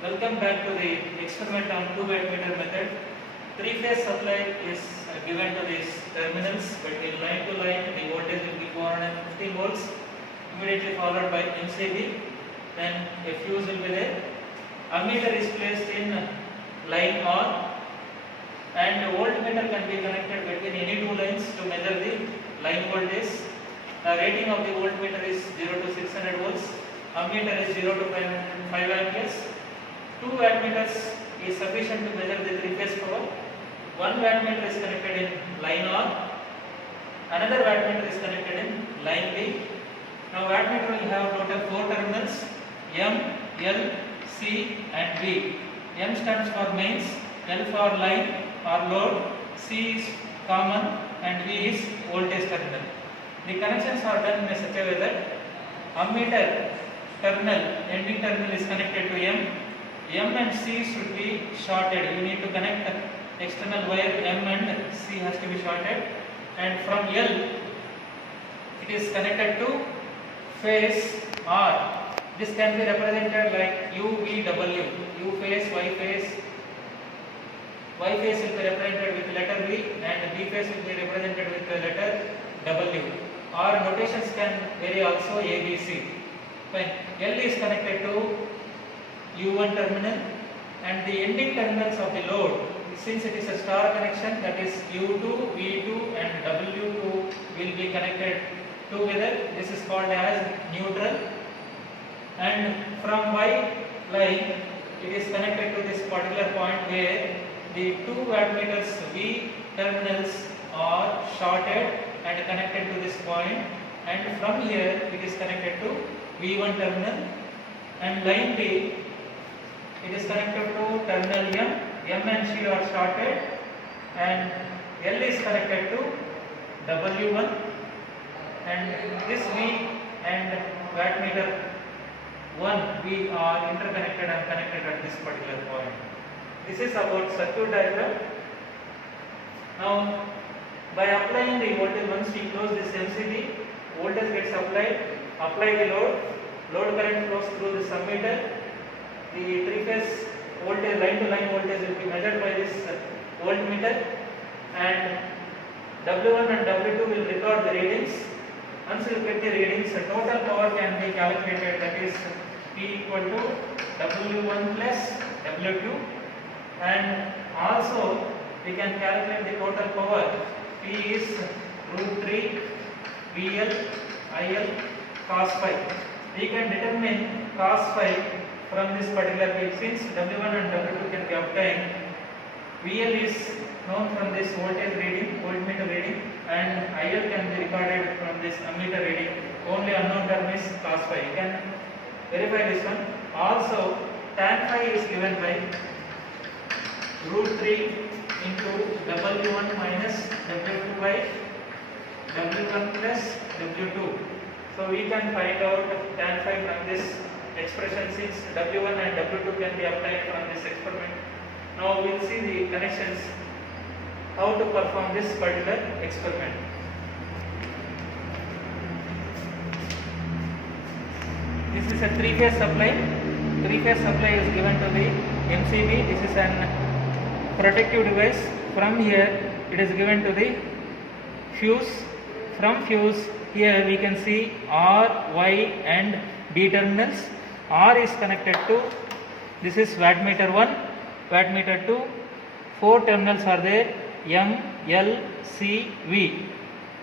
Welcome back to the experiment on 2-wattmeter method. Three-phase supply is given to these terminals, but in line to line the voltage will be 450 volts, immediately followed by MCB. Then a fuse will be there. Ammeter is placed in line R, and a voltmeter can be connected between any two lines to measure the line voltage. The rating of the voltmeter is 0 to 600 volts. Ammeter is 0 to 5 amperes. 2 wattmeters is sufficient to measure the three-phase power. 1 wattmeter is connected in line R. Another wattmeter is connected in line B. Now wattmeter will have total 4 terminals: M, L, C and V. M stands for mains, L for line or load, C is common and V is voltage terminal. The connections are done in such a way that ammeter terminal, ending terminal is connected to M. M and C should be shorted. You need to connect external wire M and C has to be shorted. And from L, it is connected to phase R. This can be represented like U, V, W. U phase, Y phase. Y phase will be represented with letter V and B phase will be represented with the letter W. Or notations can vary also A, B, C. Fine. L is connected to U1 terminal and the ending terminals of the load, since it is a star connection, that is U2, V2 and W2 will be connected together. This is called as neutral. And from Y line, it is connected to this particular point where the 2 wattmeters V terminals are shorted and connected to this point, and from here it is connected to V1 terminal. And line B, it is connected to terminal M. M and C are shorted and L is connected to W1, and this V and wattmeter 1 V are interconnected and connected at this particular point. This is about circuit diagram. Now by applying the voltage, once we close this MCB, voltage gets applied, apply the load current flows through this ammeter. The three-phase voltage, line to line voltage will be measured by this voltmeter, and W1 and W2 will record the readings. Once you get the readings, the total power can be calculated, that is P equal to W1 plus W2, and also we can calculate the total power. P is root 3 VL IL cos phi. We can determine cos phi from this particular page. Since W1 and W2 can be obtained, VL is known from this voltage reading, voltmeter reading, and IL can be recorded from this ammeter reading. Only unknown term is cos phi. You can verify this one. Also, tan phi is given by root 3 into W1 minus W2 by W1 plus W2. So we can find out tan phi from this expression, since W1 and W2 can be obtained from this experiment. Now we will see the connections, how to perform this particular experiment. This is a three-phase supply. Three-phase supply is given to the MCB. This is an protective device. From here it is given to the fuse. From fuse, here we can see R, Y and B terminals. R is connected to, this is wattmeter 1, wattmeter 2, 4 terminals are there, M, L, C, V.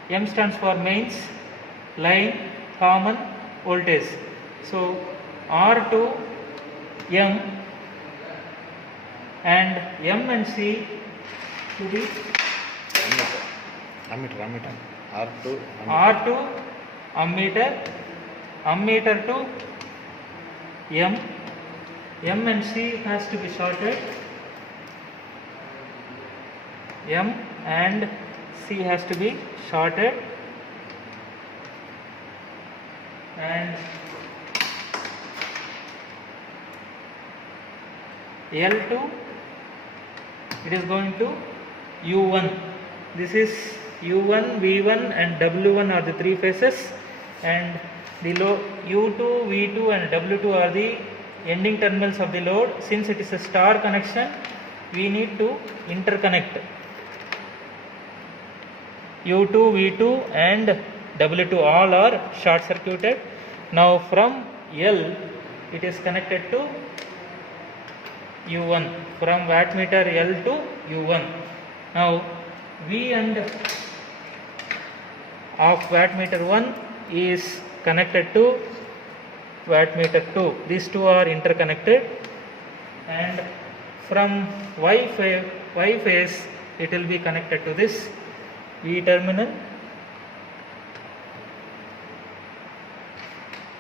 M stands for mains, line, common, voltage. So R to M, and M and C to be ammeter R to ammeter, ammeter to M. M and C has to be shorted. M and C has to be shorted, and L2, it is going to U1. This is U1, V1 and W1 are the three phases, and the U2, V2 and W2 are the ending terminals of the load. Since it is a star connection, we need to interconnect U2, V2 and W2 all are short circuited. Now from L it is connected to U1, from wattmeter L to U1. Now V and of wattmeter 1 is connected to wattmeter 2. These two are interconnected, and from Y phase it will be connected to this V terminal,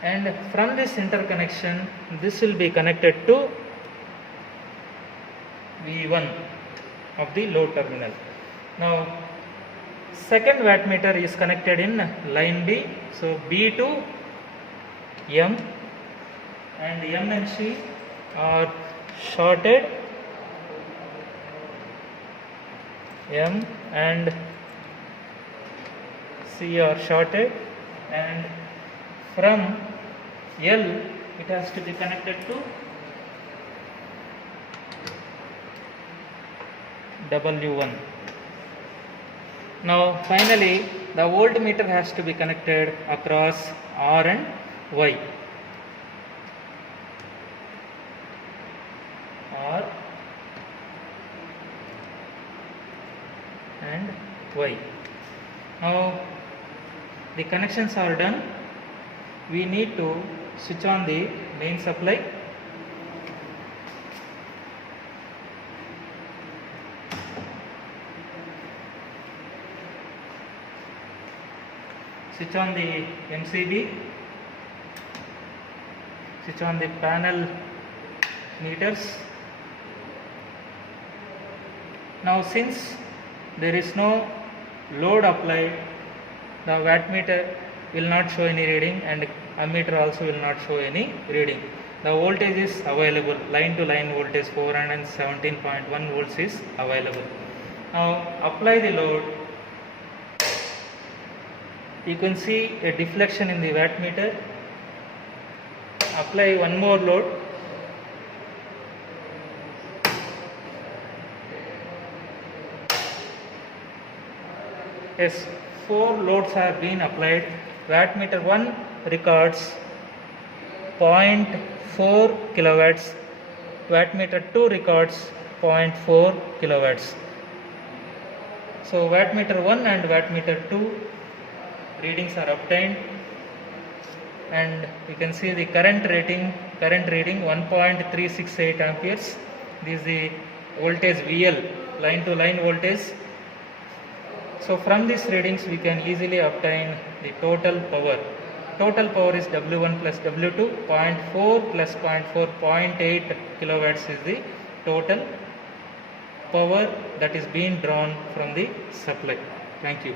and from this interconnection this will be connected to V1 of the load terminal. Now second wattmeter is connected in line B, so B to M, and M and C are shorted, M and C are shorted, and from L it has to be connected to W1. Now finally the voltmeter has to be connected across R and Y. R and Y. Now the connections are done. We need to switch on the main supply. Switch on the MCB, switch on the panel meters. Now since there is no load applied, the wattmeter will not show any reading and ammeter also will not show any reading. The voltage is available, line to line voltage 417.1 volts is available. Now apply the load. You can see a deflection in the wattmeter. Apply one more load. Yes, 4 loads have been applied. Wattmeter 1 records 0.4 kilowatts. Wattmeter 2 records 0.4 kilowatts. So wattmeter 1 and wattmeter 2 readings are obtained, and you can see the current reading 1.368 amperes. This is the voltage VL, line to line voltage. So from these readings we can easily obtain the total power. Total power is W1 plus W2, 0.4 plus 0.4, 0.8 kilowatts is the total power that is being drawn from the supply. Thank you.